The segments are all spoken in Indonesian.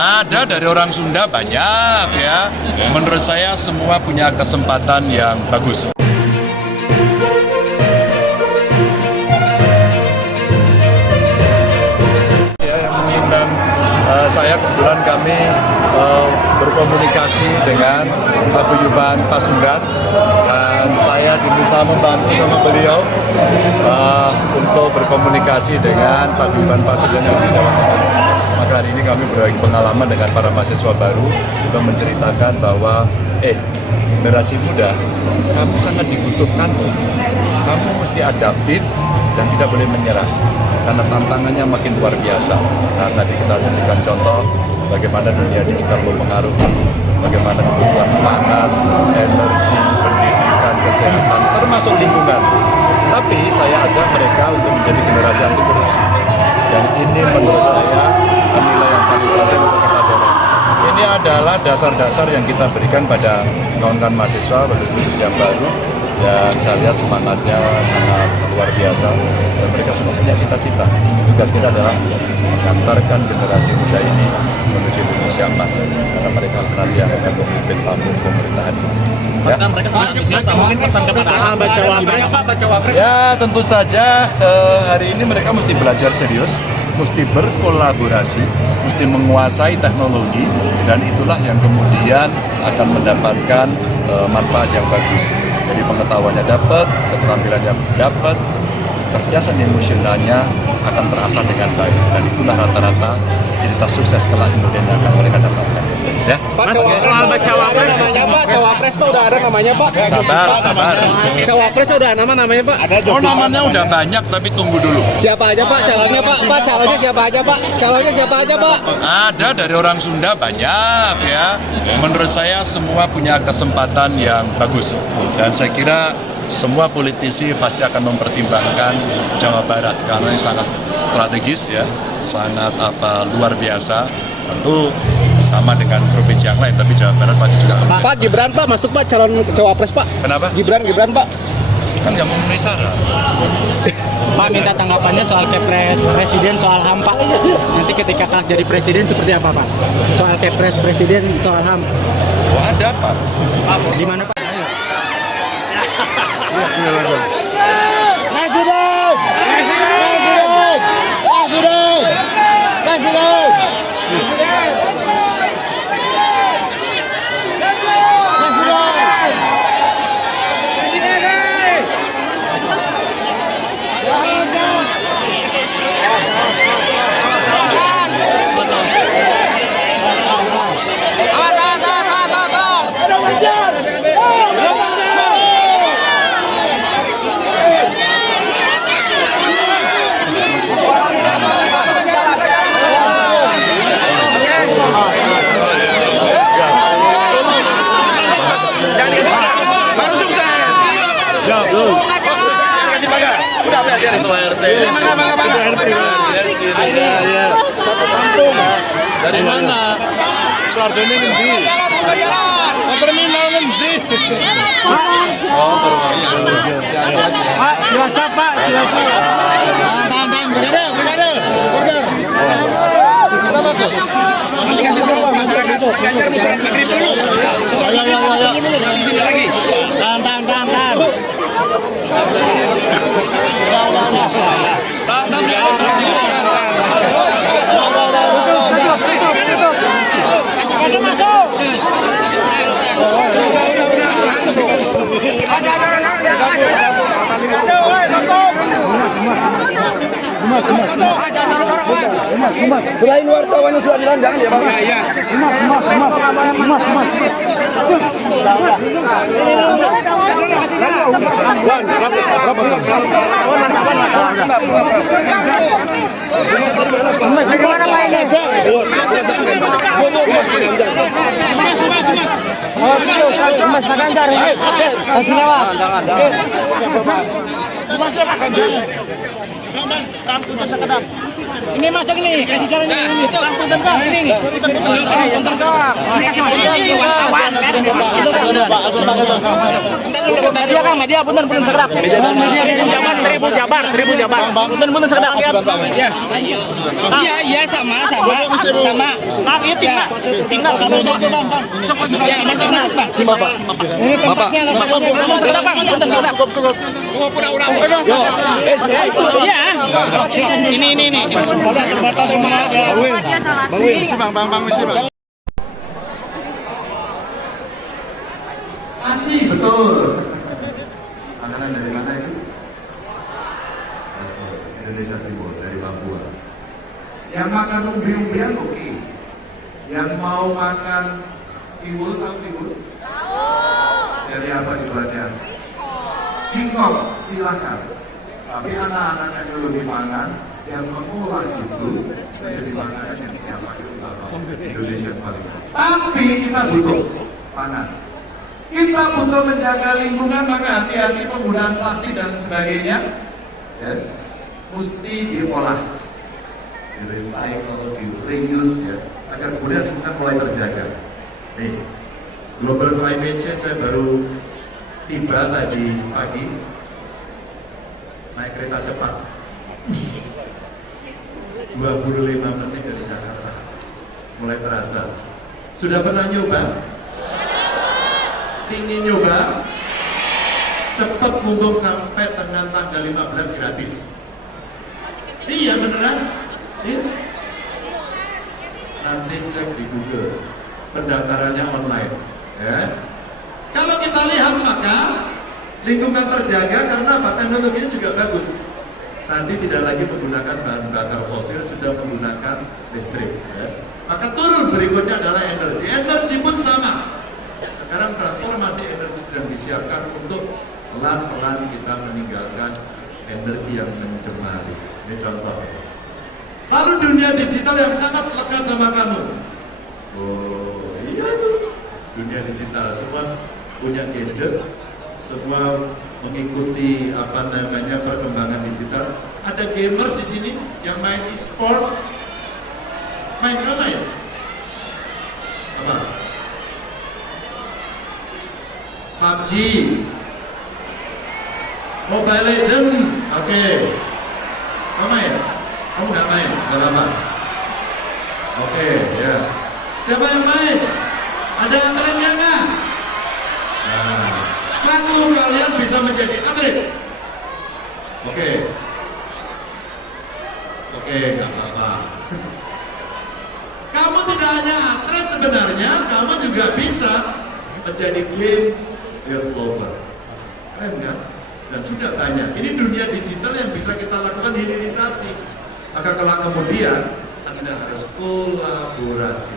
Ada dari orang Sunda banyak ya. Menurut saya semua punya kesempatan yang bagus. Ya, yang mengundang saya kebetulan kami berkomunikasi dengan paguyuban Pasundan dan saya diminta membantu sama beliau untuk berkomunikasi dengan paguyuban Pasundan yang di Jawa Tengah. Maka hari ini kami berbagi pengalaman dengan para mahasiswa baru untuk menceritakan bahwa generasi muda, kamu sangat dibutuhkan loh. Kamu mesti adaptif dan tidak boleh menyerah karena tantangannya makin luar biasa. Nah, tadi kita berikan contoh bagaimana dunia digital mempengaruhi, bagaimana kebutuhan pangan, energi, pendidikan, kesehatan, termasuk lingkungan. Tapi saya ajak mereka untuk menjadi generasi anti korupsi. Dan ini menurut saya nilai yang paling penting untuk kita dorong. Ini adalah dasar-dasar yang kita berikan pada kawan-kawan mahasiswa, khusus yang baru. Dan saya lihat semangatnya sangat luar biasa dan mereka semua punya cita-cita. Tugas kita adalah mengantarkan generasi muda ini menuju Indonesia emas karena mereka nanti yang akan memimpin panggung pemerintahan ini. Ya. Ya, tentu saja hari ini mereka mesti belajar serius, mesti berkolaborasi, mesti menguasai teknologi, dan itulah yang kemudian akan mendapatkan manfaat yang bagus. Jadi pengetahuannya dapat, keterampilannya dapat, kecerdasan emosionalnya akan terasah dengan baik. Dan itulah rata-rata cerita sukses kelak kemudian yang akan mereka dapatkan. Ya. Pak, Cawapres namanya Pak, Cawapres Pak udah ada namanya Pak. Sabar. Cawapres udah ada namanya Pak. Namanya udah banyak tapi tunggu dulu. Siapa aja Pak calonnya Pak? Pak calonnya siapa aja Pak? Calonnya siapa aja Pak? Ada dari orang Sunda banyak ya. Menurut saya semua punya kesempatan yang bagus. Dan saya kira semua politisi pasti akan mempertimbangkan Jawa Barat karena ini sangat strategis ya, sangat luar biasa. Tentu sama dengan provinsi yang lain, tapi Jawa Barat pasti juga. Pak Gibran Pak masuk Pak calon Cawapres Pak. Kenapa? Gibran Pak. Kan nggak memenuhi syarat. Pak minta tanggapannya soal Kepres Presiden soal HAM Pak. Nanti ketika kelak jadi presiden seperti apa Pak? Soal Kepres Presiden soal HAM. Oh, ada Pak. Di mana Pak? Satu kampung. Dari mana? Keluarganya ngendi? Terminal ngendi? Oh, Pak, Cilacap Pak, Cilacap. Tahan, brigade. Kita masuk. Dikasih suruh masyarakat Ganjar masyarakat Maghrib dulu. Ayo. Di sini lagi. Tahan. Selain wartawan yang sudah dilandang ya Pak. Mas Pak Ganjar ini. Kasih lewat. Mas Pak Ganjar. Bang, kampung sekedap. Ini masuk ini, kasih jalan ini. Punten Kang, ini nih. Punten Kang. Kasih masuk ini. Kawan kan. Media Kang, media punten sekedap. Media Jabar, Tribun Jabar. Punten sekedap. Iya sama. Kang ini tinggal sama Bang. Ya, masuk Bang. Ini tempatnya sekedap Bang, punten sekedap. Iya. Ini. Bang. Aci, betul. Makanan dari mana itu? Betul, Indonesia Timur, dari Papua. Yang makan umbi-umbian oke. Yang mau makan tiwul, tahu tiwul? Dari apa dibuatnya? Singkong, silakan. Tapi anak-anak yang dulu dimakan, yang mengolah itu menjadi makanan yang siapa itu Indonesia paling. Tapi kita butuh pangan. Kita butuh menjaga lingkungan, maka hati-hati penggunaan plastik dan sebagainya. Ya, mesti diolah, di recycle, di reuse ya, agar kemudian lingkungan mulai terjaga. Nih, global climate change saya baru tiba tadi pagi, naik kereta cepat, 25 menit dari Jakarta, mulai terasa. Sudah pernah nyoba? Ingin nyoba? Cepat mumpung sampai dengan tanggal 15 gratis. Iya beneran? Iya. Nanti cek di Google, pendaftarannya online. Ya. Kalau kita lihat maka lingkungan terjaga karena apa? Teknologinya juga bagus. Nanti tidak lagi menggunakan bahan bakar fosil, sudah menggunakan listrik. Ya. Maka turun berikutnya adalah energi. Energi pun sama. Sekarang transformasi energi sedang disiapkan untuk pelan-pelan kita meninggalkan energi yang mencemari. Ini contoh. Lalu dunia digital yang sangat lekat sama kamu. Oh iya tuh. Dunia digital semua punya gadget, semua mengikuti perkembangan digital. Ada gamers di sini yang main e-sport. Main apa ya? Apa? PUBG, Mobile Legend, oke. Kamu main? Kamu nggak main? Nggak lama. Oke, ya. Siapa yang main? Ada atletnya nggak? Nah, satu kalian bisa menjadi atlet. Oke, nggak apa-apa. Kamu tidak hanya atlet sebenarnya, kamu juga bisa menjadi game developer. Keren kan? Dan sudah banyak. Ini dunia digital yang bisa kita lakukan hilirisasi. Maka kelak kemudian Anda harus kolaborasi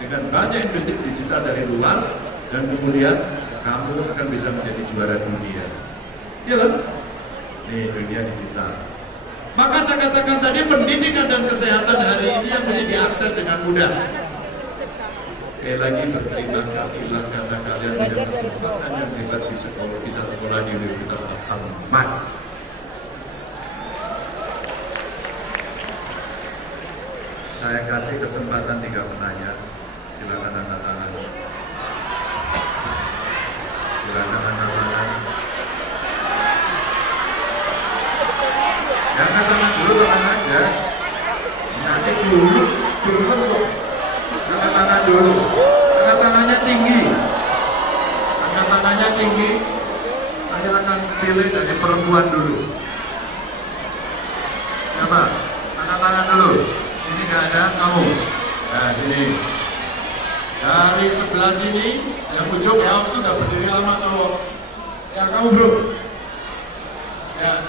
dengan banyak industri digital dari luar dan kemudian kamu akan bisa menjadi juara dunia. Iya kan? Nih dunia digital. Maka saya katakan tadi pendidikan dan kesehatan hari ini yang boleh diakses dengan mudah. Sekali lagi berterima kasihlah karena kalian punya kesempatan yang hebat di sekolah, bisa sekolah di Universitas Emas. Saya kasih kesempatan 3 penanya. Silakan angkat tangan. Silakan angkat tangan. Yang angkat tangan dulu tenang aja. Nanti dulu kok. Angkat tangan dulu. Angkat tangannya tinggi. Angkat tangannya tinggi. Saya akan pilih dari perempuan dulu. Siapa? Angkat tangan dulu. Sini nggak ada kamu. Nah sini. Dari sebelah sini, yang ujung ya itu udah berdiri lama cowok. Ya kamu bro. Ya.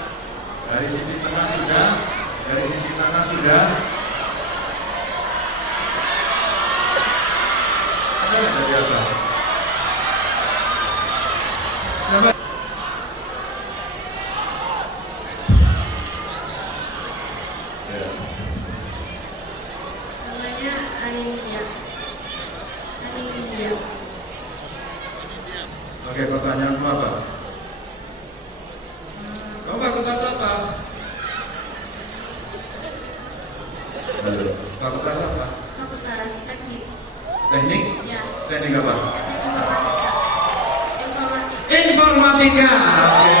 Dari sisi tengah sudah. Dari sisi sana sudah. Ada nggak dari atas? Siapa? Ya. Namanya Anindya. Oke, pertanyaanmu apa? Kamu fakultas apa? teknik. Teknik? Ya. Teknik apa? Teknik informatika. Informatika. Informatika. Oke.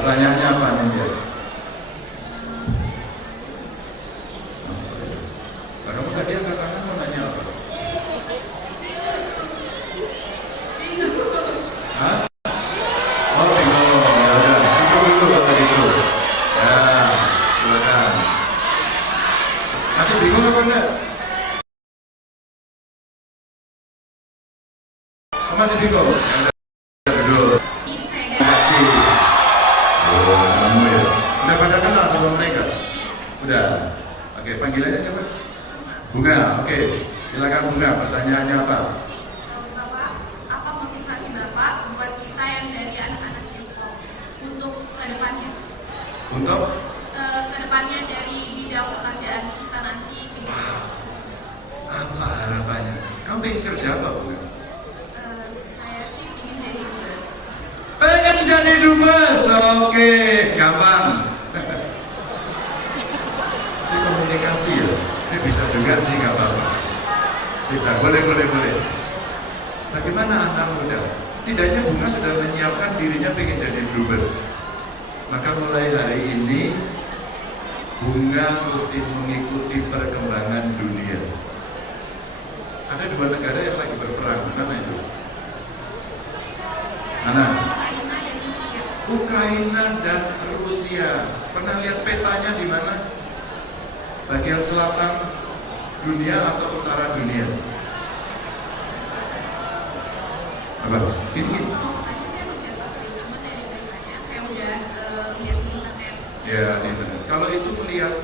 Pertanyaannya apa nih dia? Kamu tadi angkat tangan mau nanya apa? Hah? Oh, bingung. Ya udah, cukup dulu kalau gitu. Ya, silakan. Masih bingung apa enggak? Oh, masih bingung? Ya udah, duduk. Terima kasih. Oh, kamu ya. Udah pada kenal sama mereka? Udah. Oke, panggilannya siapa? Bunga. Oke, silakan Bunga. Pertanyaannya apa? Bapak, apa motivasi Bapak buat kita yang dari anak-anak Info untuk kedepannya? Untuk? Kedepannya dari bidang pekerjaan kita nanti. Apa harapannya? Kamu pengen kerja apa, Bunga? Saya sih ingin dari dubes. Pengen jadi dubes. Oke, gampang. Ini komunikasi ya. Ini bisa juga sih, nggak apa-apa. Tidak, boleh. Bagaimana anak muda? Setidaknya Bunga sudah menyiapkan dirinya pengen jadi dubes. Maka mulai hari ini Bunga mesti mengikuti perkembangan dunia. Ada 2 negara yang lagi berperang, mana itu? Mana? Ukraina dan Rusia. Pernah lihat petanya di mana? Bagian selatan dunia atau utara dunia? Apa? Ini. Ya, di internet. Kalau itu melihat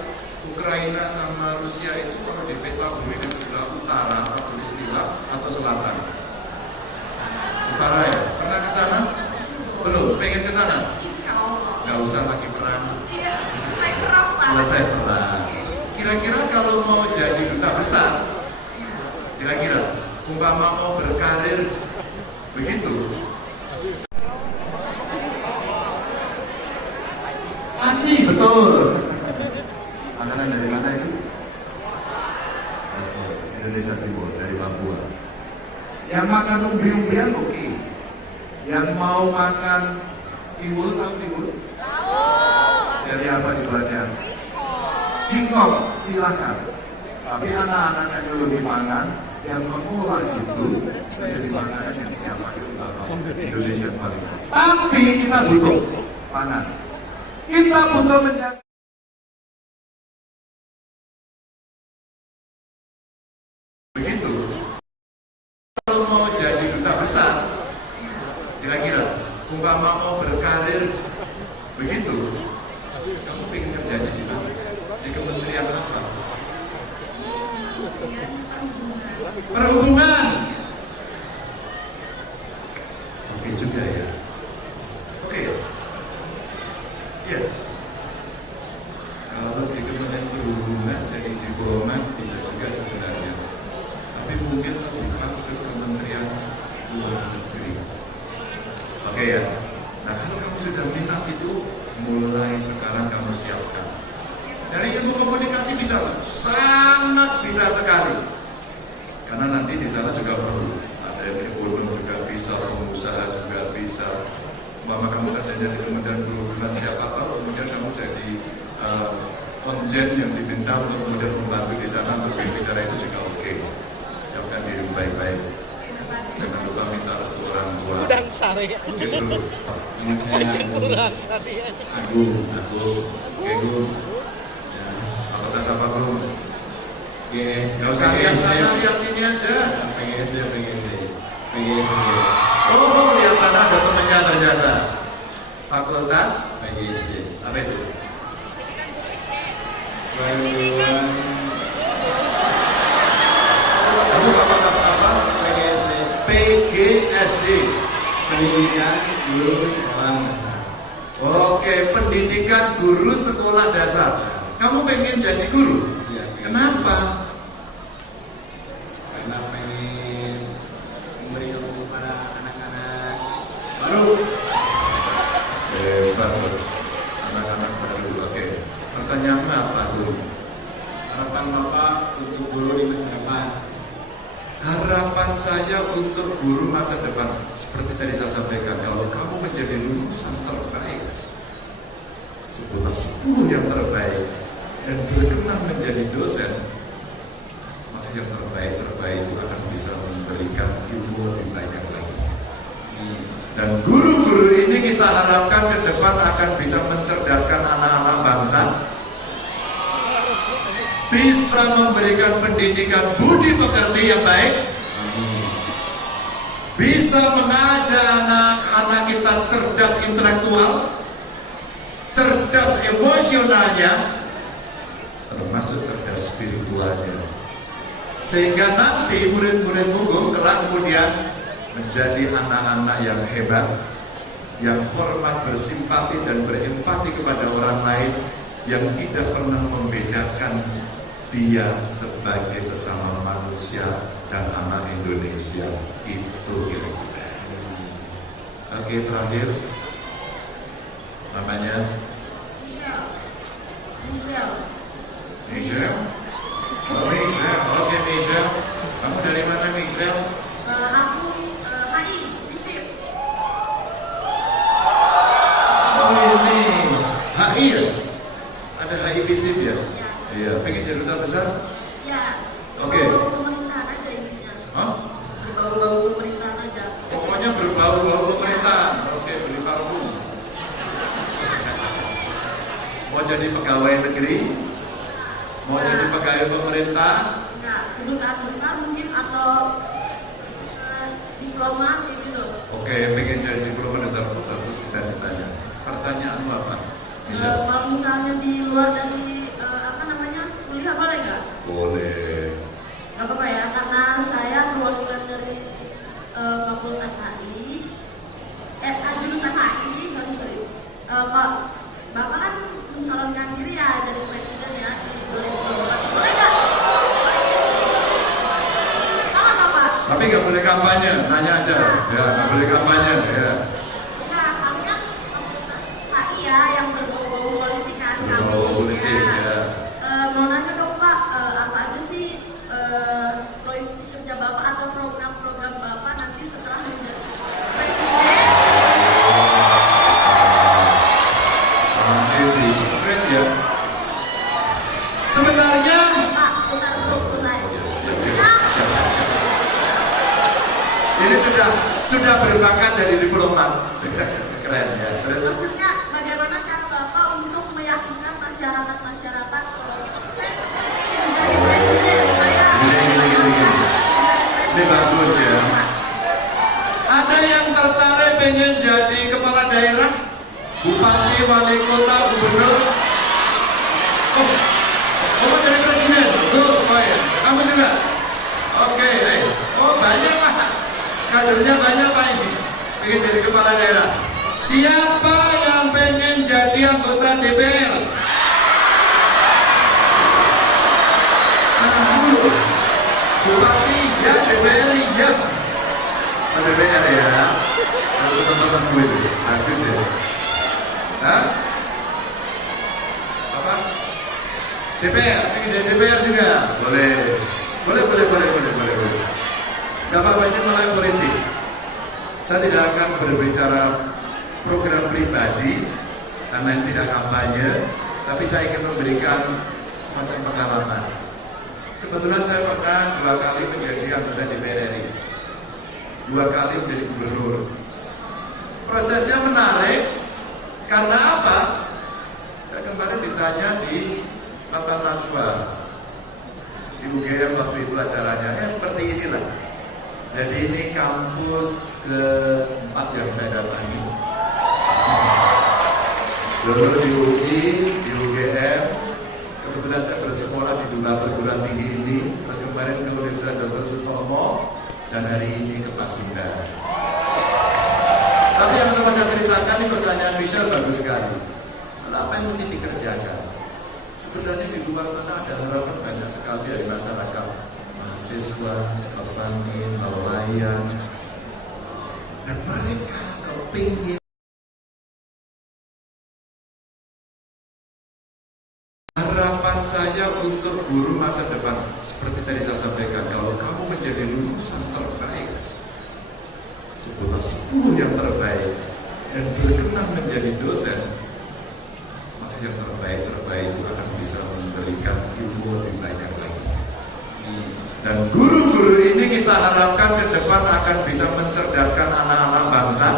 Ukraina sama Rusia itu kalau di peta bumi di sebelah utara atau di sebelah atau selatan? Utara ya? Pernah ke sana? Belum? Pengen ke sana? Insya Allah. Nggak usah lagi perang. Tidak, saya perang Pak. Selesai perang. Kira-kira kalau mau jadi duta besar, kira-kira umpama mau berkarir begitu, Aci, betul. Makanan dari mana itu? Indonesia Timur, dari Papua. Yang makan umbi-umbian oke. Yang mau makan tiwul, tahu tiwul? Dari apa dibuatnya? Singkong, silakan. Tapi anak-anak yang dulu dimakan, yang mengolah itu menjadi makanan yang siap pakai utama Indonesia paling. Tapi kita butuh pangan. Kita butuh menjaga. Begitu. Kalau mau jadi duta besar, kira-kira umpama mau berkarir begitu, kamu pengen kerjanya di mana? Di kementerian apa? Perhubungan. Oke juga ya. Oke. Iya. Kalau di Kementerian Perhubungan jadi diplomat bisa juga sebenarnya. Tapi mungkin lebih pas ke Kementerian Luar Negeri. Oke ya. Nah kalau kamu sudah minat itu, mulai sekarang kamu siapkan. Dari ilmu komunikasi bisa, sangat bisa sekali. Karena nanti di sana juga perlu. Ada yang ekonom juga bisa, pengusaha juga bisa. Mama kamu kerjanya di Kementerian Perhubungan, siapa tahu kemudian kamu jadi konjen yang diminta untuk kemudian membantu di sana untuk berbicara itu juga oke. Siapkan diri baik-baik. Jangan lupa minta restu orang tua. Udang sari. Gitu. Kurang tadi ya. Agung. Ya, fakultas apa Bung? Yes, Gak usah lihat sana, lihat sini aja. PGSD. Oh, lihat sana ada temennya ternyata. Fakultas PGSD. apa itu? Kamu fakultas apa? PGSD. PGSD. Pendidikan Guru Sekolah Dasar. Oke, pendidikan guru sekolah dasar. Kamu pengen jadi guru? Iya. Kenapa? Karena pengen memberi ilmu kepada anak-anak baru. Hebat, anak-anak baru. Oke, pertanyaanmu apa, Guru? Harapan Bapak untuk harapan saya untuk guru masa depan, seperti tadi saya sampaikan, kalau kamu menjadi lulusan terbaik, sebutlah 10 yang terbaik, dan berkenan menjadi dosen, maka yang terbaik itu akan bisa memberikan ilmu lebih banyak lagi. Dan guru-guru ini kita harapkan ke depan akan bisa mencerdaskan anak-anak bangsa, bisa memberikan pendidikan budi pekerti yang baik, bisa mengajar anak-anak kita cerdas intelektual, cerdas emosionalnya, termasuk cerdas spiritualnya, sehingga nanti murid-murid Gugum kelak kemudian menjadi anak-anak yang hebat, yang hormat, bersimpati dan berempati kepada orang lain, yang tidak pernah membedakan dia sebagai sesama manusia dan anak Indonesia. Itu kira-kira. Oke, terakhir namanya Michelle. Oh, Michelle. Oke, Michelle. Kamu dari mana, Michelle? Aku HI, Visip. Oh, ini HI ya? Ada HI Visip ya? Ya. Iya, pengen jadi duta besar? Ya. Oke. Berbau pemerintahan aja intinya. Hah? Berbau pemerintahan aja. Pokoknya berbau-bau pemerintahan. Oke, beli parfum. Mau jadi pegawai negeri? Mau jadi pegawai pemerintah? Enggak, kedutaan besar mungkin atau diplomat gitu. Oke, pengen jadi diplomat duta bagus cita-citanya. Pertanyaanmu apa? Bisa? Kalau misalnya di luar dari kuliah boleh nggak? Boleh. Nggak apa-apa ya, karena saya perwakilan dari Fakultas HI, jurusan HI, sorry. Pak, Bapak kan mencalonkan diri ya jadi presiden ya di 2024. Boleh nggak? Sama nggak Pak? Tapi nggak boleh kampanye, nanya aja. Ya, nggak boleh kampanye. Ya. Nggak, kami kan Fakultas HI ya yang berbau-bau politik kan kami. Berbau politik, ya. Mau nanya dong Pak, apa aja sih proyeksi kerja Bapak atau program-program Bapak nanti setelah menjadi presiden? Ini secret ya. Sebenarnya Pak, bentar untuk selesai. Siap. Ini sudah berbakat jadi diplomat. Keren ya. Terus Maksudnya bagaimana cara Bapak untuk meyakinkan masyarakat kalau saya menjadi presiden, saya Gini. Ini bagus ya. Ada yang tertarik pengen jadi kepala daerah, bupati, wali kota, gubernur? Oh, kamu jadi presiden? Oh ya. Kamu juga? Oke. Oh banyak Pak. Kadernya banyak Pak ini. Pengen jadi kepala daerah. Siapa yang pengen jadi anggota DPR? Bupati ya, DPR ya. DPR ya. Kalau teman-teman gue itu bagus ya. Hah? Apa? DPR, pengen jadi DPR juga? Boleh. Gak apa-apa, ini malah politik. Saya tidak akan berbicara program pribadi karena ini tidak kampanye, tapi saya ingin memberikan semacam pengalaman. Kebetulan saya pernah 2 kali menjadi anggota DPR RI, 2 kali menjadi gubernur. Prosesnya menarik karena apa? Saya kemarin ditanya di Tata Najwa di UGM waktu itu acaranya, ya seperti inilah. Jadi ini kampus ke-4 yang saya datangi. Dulu di UI, di UGM. Kebetulan saya bersekolah di 2 perguruan tinggi ini. Terus kemarin ke Universitas Dr. Sutomo dan hari ini ke Pasundan. Tapi yang sama saya ceritakan ini pertanyaan Michelle bagus sekali. Apa yang mesti dikerjakan? Sebenarnya di luar sana ada harapan banyak sekali dari masyarakat, mahasiswa, petani, nelayan, dan mereka kepingin harapan saya untuk guru masa depan, seperti tadi saya sampaikan, kalau kamu menjadi lulusan terbaik, sebutlah 10 yang terbaik, dan berkenan menjadi dosen, maka yang terbaik itu akan bisa memberikan ilmu lebih banyak lagi. Dan guru-guru ini kita harapkan ke depan akan bisa mencerdaskan anak-anak bangsa,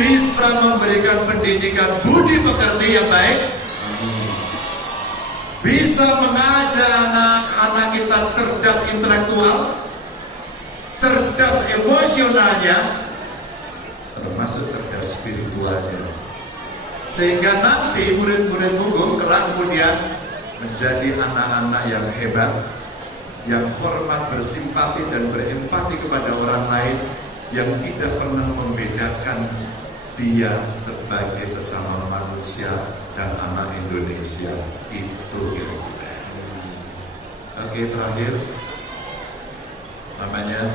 bisa memberikan pendidikan budi pekerti yang baik, bisa mengajar anak-anak kita cerdas intelektual, cerdas emosionalnya, termasuk cerdas spiritualnya, sehingga nanti murid-murid Gugum kelak kemudian menjadi anak-anak yang hebat, yang hormat, bersimpati dan berempati kepada orang lain, yang tidak pernah membedakan dia sebagai sesama manusia dan anak Indonesia. Itu kira-kira. Oke, terakhir namanya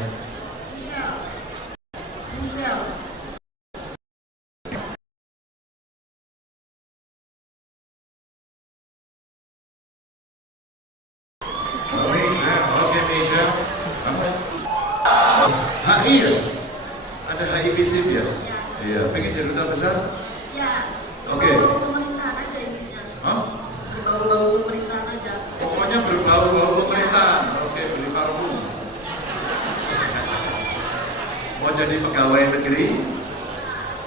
Michelle. Meja. Oke, Meja. HI ya? Ada HI visip ya? Iya, pengen jadi duta besar? Ya. Oke. Berbau pemerintahan aja intinya. Hah? Berbau pemerintahan aja. Pokoknya berbau-bau pemerintahan. Oke, beli parfum. Mau jadi pegawai negeri?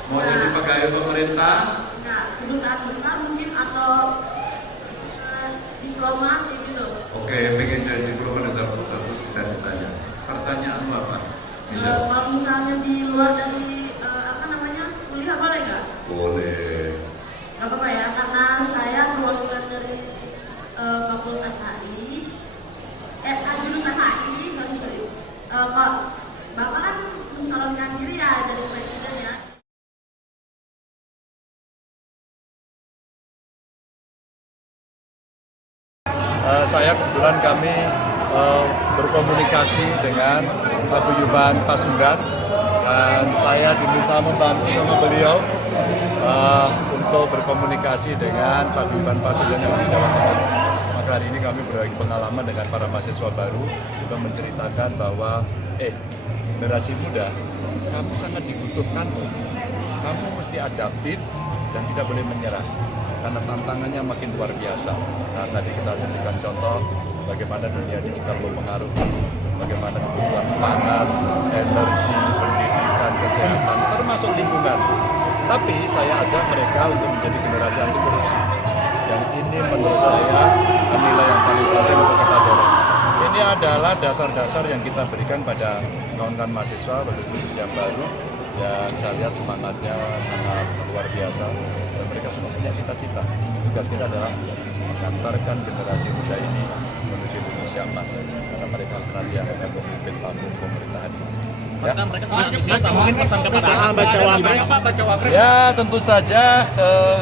Mau jadi pegawai pemerintah? Enggak, kedutaan besar mungkin atau diplomat kayak gitu. Oke, pengen jadi diplomat dan bagus cita-citanya. Pertanyaanmu apa? Misal? Kalau misalnya di luar dari kuliah boleh nggak? Boleh. Gak apa-apa ya, karena saya perwakilan dari Fakultas HI, jurusan HI, sorry. Pak, Bapak kan mencalonkan diri ya jadi presiden ya. Saya kebetulan kami berkomunikasi dengan Paguyuban Pasundan, dan saya diminta membantu sama beliau untuk berkomunikasi dengan Paguyuban Pasundan yang di Jawa Tengah. Maka hari ini kami berbagi pengalaman dengan para mahasiswa baru untuk menceritakan bahwa generasi muda, kamu sangat dibutuhkan, kamu mesti adaptif dan tidak boleh menyerah karena tantangannya makin luar biasa. Nah, tadi kita berikan contoh bagaimana dunia digital mempengaruhi, bagaimana kebutuhan pangan, energi, pendidikan, kesehatan, termasuk lingkungan. Tapi saya ajak mereka untuk menjadi generasi anti korupsi. Dan ini menurut saya nilai yang paling penting untuk kita dorong. Ini adalah dasar-dasar yang kita berikan pada kawan-kawan mahasiswa, khusus yang baru. Dan saya lihat semangatnya sangat luar biasa. Dan mereka semua punya cita-cita. Tugas kita adalah mengantarkan generasi muda ini menuju Indonesia emas, karena mereka nanti yang akan memimpin panggung pemerintahan ini. Ya. Mungkin pesan kepada baca wapres. Ya, tentu saja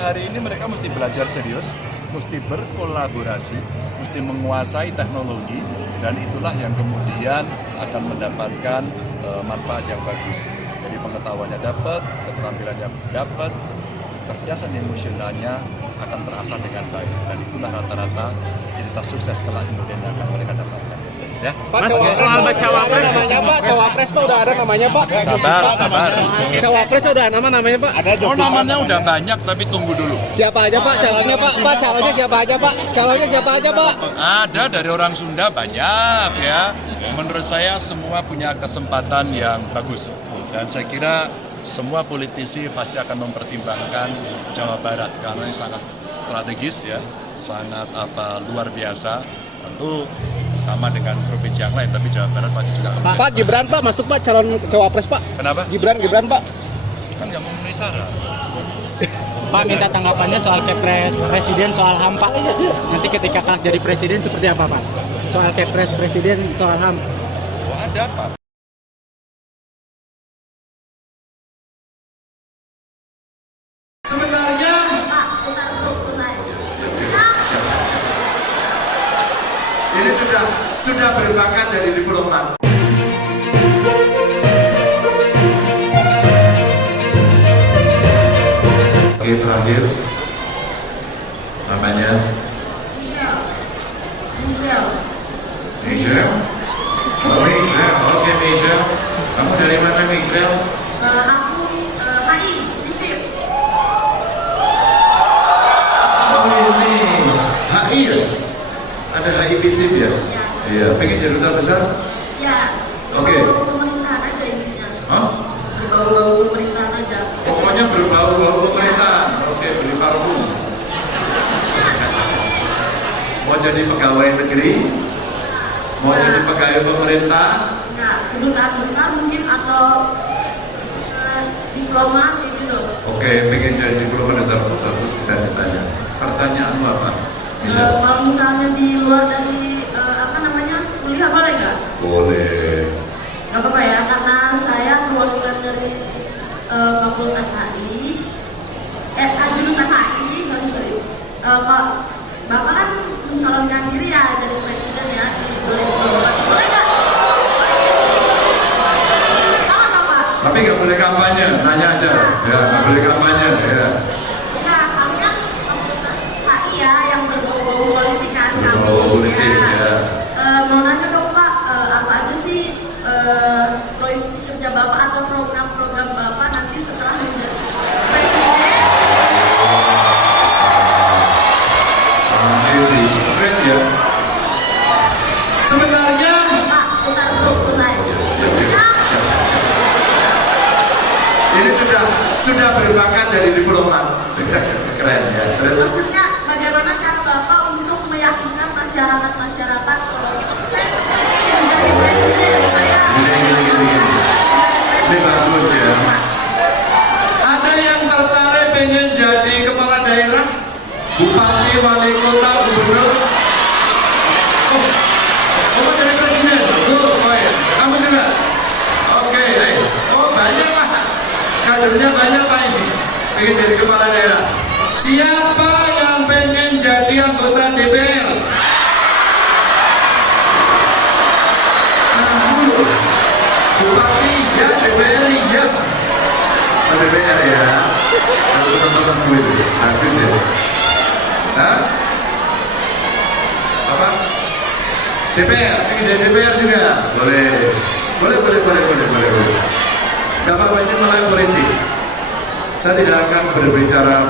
hari ini mereka mesti belajar serius, mesti berkolaborasi, mesti menguasai teknologi, dan itulah yang kemudian akan mendapatkan manfaat yang bagus. Jadi pengetahuannya dapat, keterampilannya dapat, kecerdasan emosionalnya akan terasah dengan baik, dan itulah rata-rata cerita sukses kelak kemudian yang akan mereka dapatkan. Ya. Pak, cawapres namanya Pak, cawapres Pak udah ada namanya Pak. Sabar. Cawapres udah namanya Pak. Oh, namanya udah banyak, tapi tunggu dulu. Siapa aja Pak calonnya Pak? Pak calonnya siapa aja Pak? Calonnya siapa aja Pak? Ada dari orang Sunda banyak ya. Menurut saya semua punya kesempatan yang bagus, dan saya kira semua politisi pasti akan mempertimbangkan Jawa Barat karena ini sangat strategis ya, sangat luar biasa. Tentu sama dengan provinsi yang lain, tapi Jawa Barat pasti juga. Pak Gibran Pak masuk Pak calon cawapres Pak. Kenapa? Gibran Pak. Kan nggak memenuhi syarat. Pak minta tanggapannya soal Kepres Presiden soal HAM Pak. Nanti ketika kelak jadi presiden seperti apa Pak? Soal Kepres Presiden soal HAM. Oh, ada Pak. Sebenarnya Pak, bentar untuk selesai. siap. Ini sudah berbakat jadi diplomat. Oke, terakhir namanya Michelle. Michelle? Oh, Michelle. Oke, Michelle. Kamu dari mana, Michelle? Aku HI, FISIP. Oh, ini HI ya? Ada HI FISIP ya? Ya. Iya, pengen jadi duta besar? Ya. Oke. Berbau pemerintahan aja intinya. Hah? Berbau pemerintahan aja. Pokoknya berbau-bau pemerintahan. Oke, beli parfum. Mau jadi pegawai negeri? Mau jadi pegawai pemerintah? Enggak, kedutaan besar mungkin atau diplomat kayak gitu. Oke, pengen jadi diplomat duta, bagus cita-citanya. Pertanyaanmu apa? Bisa? Kalau misalnya di luar dari kuliah boleh nggak? Boleh. Nggak apa-apa ya, karena saya perwakilan dari Fakultas HI, jurusan HI, sorry. Pak, Bapak kan mencalonkan diri ya jadi presiden ya di 2024. Boleh nggak? Salah nggak Pak? Tapi nggak boleh kampanye, nanya aja. Ya, nggak boleh kampanye. Ya. Nggak, kami kan Fakultas HI ya yang berbau-bau politik kan kami. Berbau politik, ya. Mau nanya dong Pak, apa aja sih proyeksi kerja Bapak atau program-program Bapak nanti setelah menjadi presiden? Jadi straight ya. Sebenarnya Pak, bentar untuk selesai. Maksudnya, siap. Ini sudah berbakat jadi diplomat. Keren ya. Terus maksudnya bagaimana cara Bapak untuk meyakinkan masyarakat kalau saya menjadi presiden, saya Gini. Ini bagus ya. Ada yang tertarik pengen jadi kepala daerah, bupati, wali kota, gubernur? Oh, kamu jadi presiden? Kamu juga? Oke, oh banyak Pak. Kadernya banyak Pak ini. Pengen jadi kepala daerah. Siapa yang pengen jadi anggota DPR? Bupati ya, DPR ya. Oh, DPR ya. Aku teman-temanmu itu bagus ya. Hah? Apa? DPR, pengen jadi DPR juga? Boleh. Gak apa-apa, ini malah politik. Saya tidak akan berbicara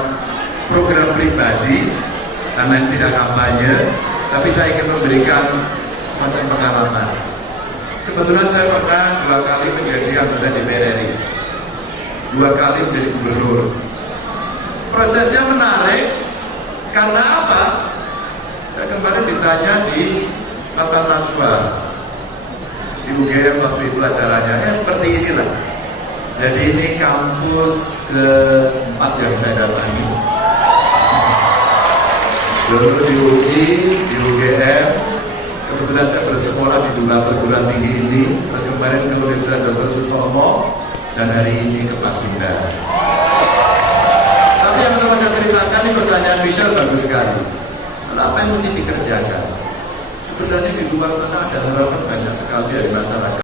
program pribadi karena ini tidak kampanye, tapi saya ingin memberikan semacam pengalaman. Kebetulan saya pernah 2 kali menjadi anggota DPR RI, 2 kali menjadi gubernur. Prosesnya menarik karena apa? Saya kemarin ditanya di Tata Najwa di UGM waktu itu acaranya, ya seperti inilah. Jadi ini kampus ke-4 yang saya datangi. Dulu di UI, di UGM. Kebetulan saya bersekolah di 2 perguruan tinggi ini, terus kemarin ke Universitas Dr. Sutomo, dan hari ini ke Pasundan. Tapi yang pertama saya ceritakan, ini pertanyaan Michelle bagus sekali. Apa yang mesti dikerjakan? Sebenarnya di luar sana ada harapan banyak sekali dari masyarakat.